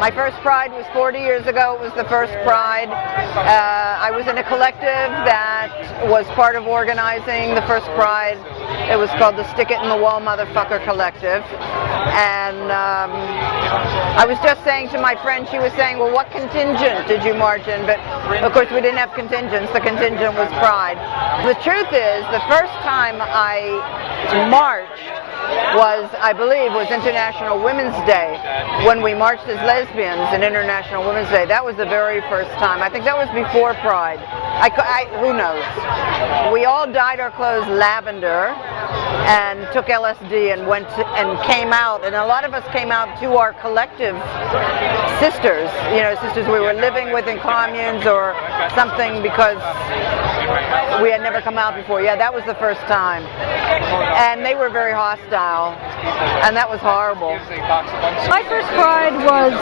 My first Pride was 40 years ago. It was the first Pride. I was in a collective that was part of organizing the first Pride. It was called the Stick It in the Wall Motherfucker Collective. And I was just saying to my friend, she was saying, well, what contingent did you march in? But of course we didn't have contingents. The contingent was Pride. The truth is, the first time I marched was, I believe, was International Women's Day, when we marched as lesbians in International Women's Day. That was the very first time. I think that was before Pride. Who knows? We all dyed our clothes lavender and took LSD and and came out, and a lot of us came out to our collective sisters, sisters we were living with in communes or something, because we had never come out before. Yeah, that was the first time. And they were very hostile, and that was horrible. My first Pride was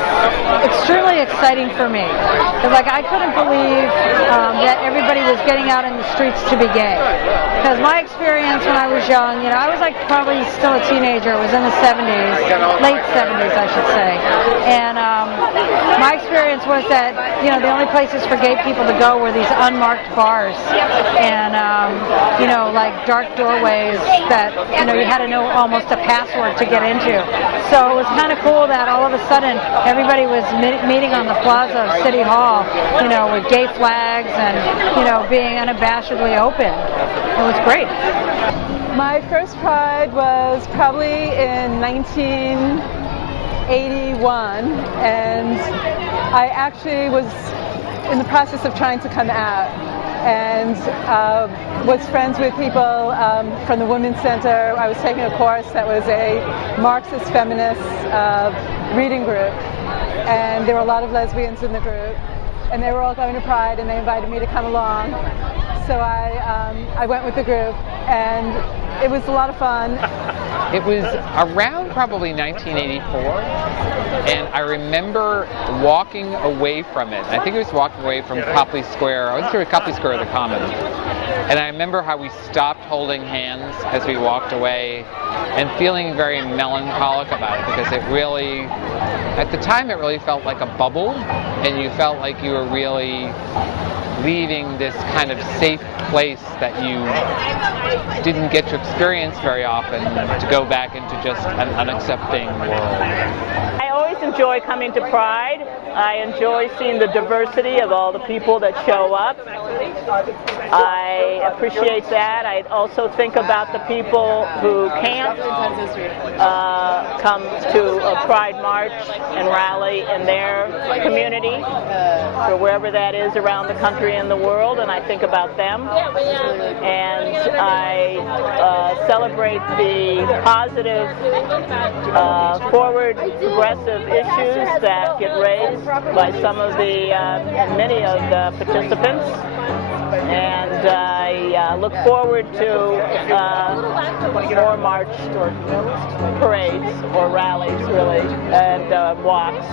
extremely exciting for me. I couldn't believe that everybody was getting out in the streets to be gay. Because my experience when I was young, I was probably still a teenager. It was in the 70s, late 70s, I should say. And my experience was that, the only places for gay people to go were these unmarked bars. And, dark doorways that, you had to know almost a password to get into. So it was kind of cool that all of a sudden everybody was meeting on the plaza of City Hall, with gay flags and, being unabashedly open. It was great. My first Pride was probably in 1981, and I actually was in the process of trying to come out, and was friends with people from the Women's Center. I was taking a course that was a Marxist feminist reading group, and there were a lot of lesbians in the group, and they were all going to Pride, and they invited me to come along. So I went with the group, and it was a lot of fun. It was around probably 1984, and I remember walking away from it. I think it was walking away from Copley Square. I wasn't sure if Copley Square or the Common. And I remember how we stopped holding hands as we walked away and feeling very melancholic about it, because it really, at the time, it really felt like a bubble, and you felt like you were really leaving this kind of safe place that you didn't get to experience very often, to go back into just an unaccepting world. I always enjoy coming to Pride. I enjoy seeing the diversity of all the people that show up. I appreciate that. I also think about the people who can't come to a Pride march and rally in their community, or wherever that is around the country and the world, and I think about them. And I celebrate the positive, forward, progressive issues that get raised by some of the, many of the participants. And I look forward to more march or parades or rallies, really, and walks.